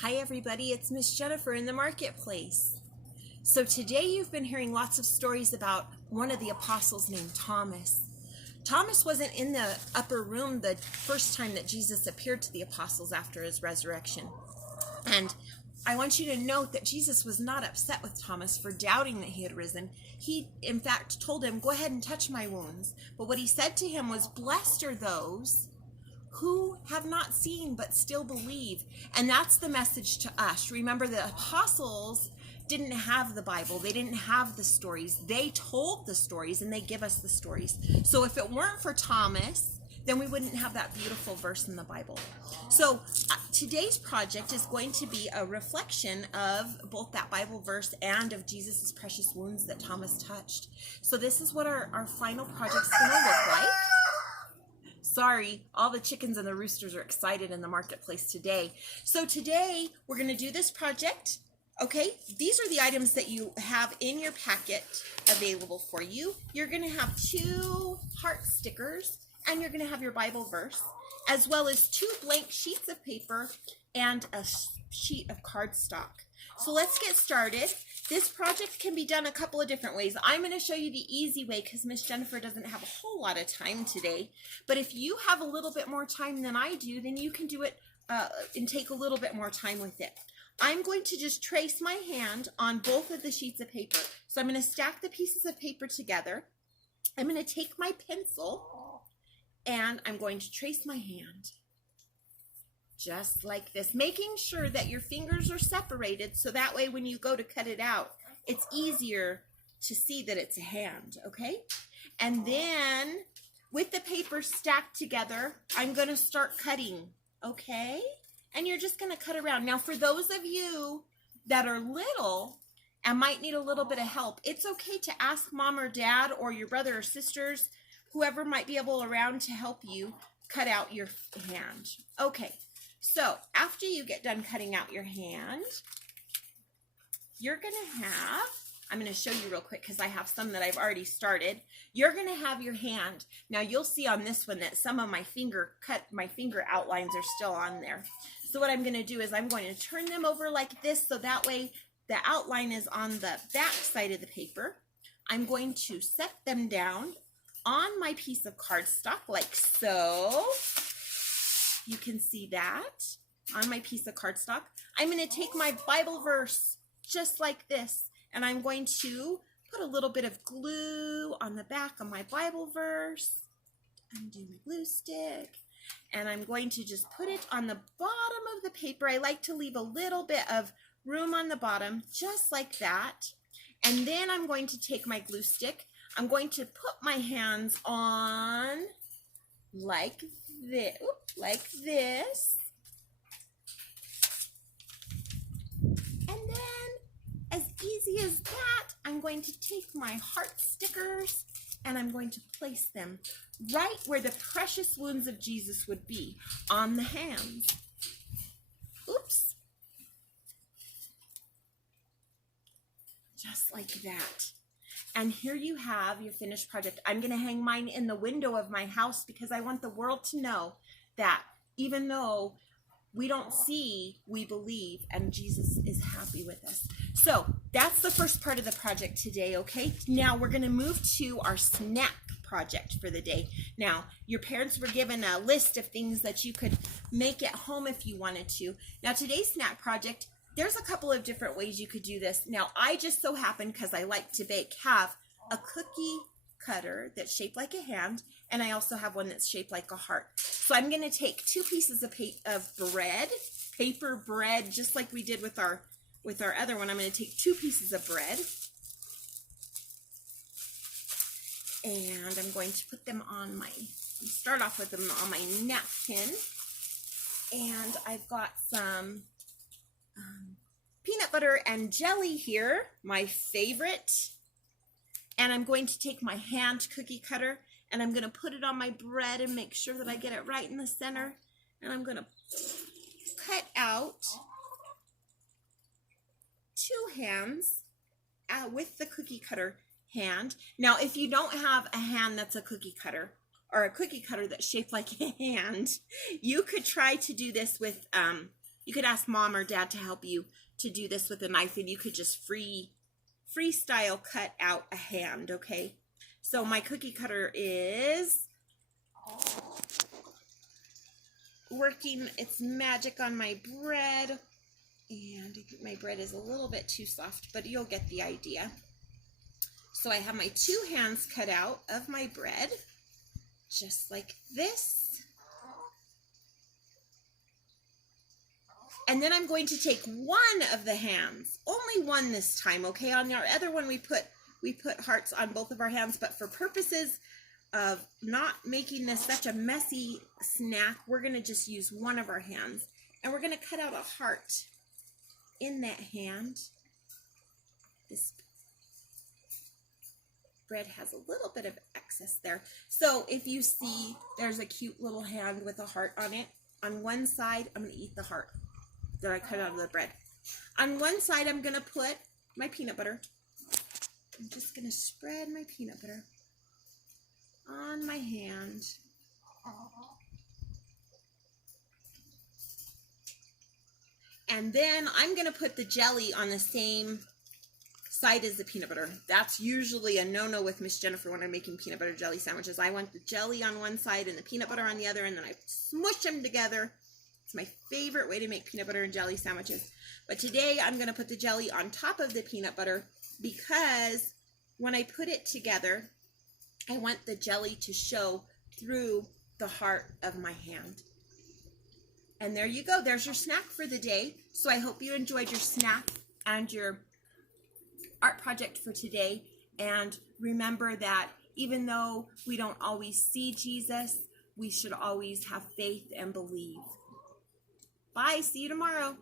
Hi everybody, it's Miss Jennifer in the marketplace. So today you've been hearing lots of stories about one of the apostles named Thomas. Thomas wasn't in the upper room the first time that Jesus appeared to the apostles after his resurrection. And I want you to note that Jesus was not upset with Thomas for doubting that he had risen. He, in fact, told him, "Go ahead and touch my wounds." But what he said to him was, "Blessed are those who have not seen but still believe." And that's the message to us. Remember, the apostles didn't have the Bible. They didn't have the stories. They told the stories and they give us the stories. So if it weren't for Thomas, then we wouldn't have that beautiful verse in the Bible. So today's project is going to be a reflection of both that Bible verse and of Jesus's precious wounds that Thomas touched. So this is what our final project's going to look like. Sorry, all the chickens and the roosters are excited in the marketplace today. So today we're going to do this project. Okay, these are the items that you have in your packet available for you. You're going to have 2 heart stickers and you're going to have your Bible verse, as well as 2 blank sheets of paper and a sheet of cardstock. So let's get started. This project can be done a couple of different ways. I'm going to show you the easy way because Miss Jennifer doesn't have a whole lot of time today. But if you have a little bit more time than I do, then you can do it and take a little bit more time with it. I'm going to just trace my hand on both of the sheets of paper. So I'm going to stack the pieces of paper together. I'm going to take my pencil and I'm going to trace my hand. Just like this, making sure that your fingers are separated so that way when you go to cut it out, it's easier to see that it's a hand, okay? And then with the paper stacked together, I'm going to start cutting, okay? And you're just going to cut around. Now, for those of you that are little and might need a little bit of help, it's okay to ask mom or dad or your brother or sisters, whoever might be able around to help you cut out your hand. Okay. So after you get done cutting out your hand, you're going to have, I'm going to show you real quick because I have some that I've already started. You're going to have your hand. Now you'll see on this one that some of my finger outlines are still on there. So what I'm going to do is I'm going to turn them over like this so that way the outline is on the back side of the paper. I'm going to set them down on my piece of cardstock like so. You can see that on my piece of cardstock. I'm going to take my Bible verse just like this, and I'm going to put a little bit of glue on the back of my Bible verse. Undo my glue stick, and I'm going to just put it on the bottom of the paper. I like to leave a little bit of room on the bottom, just like that. And then I'm going to take my glue stick. I'm going to put my hands on like this, and then as easy as that, I'm going to take my heart stickers and I'm going to place them right where the precious wounds of Jesus would be, on the hands. Oops. Just like that. And here you have your finished project. I'm going to hang mine in the window of my house because I want the world to know that even though we don't see, we believe, and Jesus is happy with us. So that's the first part of the project today, okay? Now we're going to move to our snack project for the day. Now, your parents were given a list of things that you could make at home if you wanted to. Now, today's snack project, there's a couple of different ways you could do this. Now, I just so happen, because I like to bake, have a cookie cutter that's shaped like a hand, and I also have one that's shaped like a heart. So I'm going to take 2 pieces of bread, paper bread, just like we did with our other one. I'm going to take 2 pieces of bread, and I'm going to put them on start off with them on my napkin, and I've got some peanut butter and jelly here, my favorite. And I'm going to take my hand cookie cutter and I'm going to put it on my bread and make sure that I get it right in the center. And I'm going to cut out 2 hands with the cookie cutter hand. Now, if you don't have a hand that's a cookie cutter, or a cookie cutter that's shaped like a hand, you could try to do this with You could ask mom or dad to help you to do this with a knife, and you could just freestyle cut out a hand, okay? So my cookie cutter is working its magic on my bread, and I think my bread is a little bit too soft, but you'll get the idea. So I have my 2 hands cut out of my bread, just like this. And then I'm going to take one of the hands, only one this time, okay? On our other one, we put hearts on both of our hands, but for purposes of not making this such a messy snack, we're gonna just use one of our hands, and we're gonna cut out a heart in that hand. This bread has a little bit of excess there. So if you see there's a cute little hand with a heart on it, on one side, I'm gonna eat the heart that I cut out of the bread. On one side, I'm gonna put my peanut butter. I'm just gonna spread my peanut butter on my hand. And then I'm gonna put the jelly on the same side as the peanut butter. That's usually a no-no with Miss Jennifer when I'm making peanut butter jelly sandwiches. I want the jelly on one side and the peanut butter on the other, and then I smush them together. It's my favorite way to make peanut butter and jelly sandwiches. But today I'm going to put the jelly on top of the peanut butter because when I put it together, I want the jelly to show through the heart of my hand. And there you go. There's your snack for the day. So I hope you enjoyed your snack and your art project for today. And remember that even though we don't always see Jesus, we should always have faith and believe. Bye. See you tomorrow.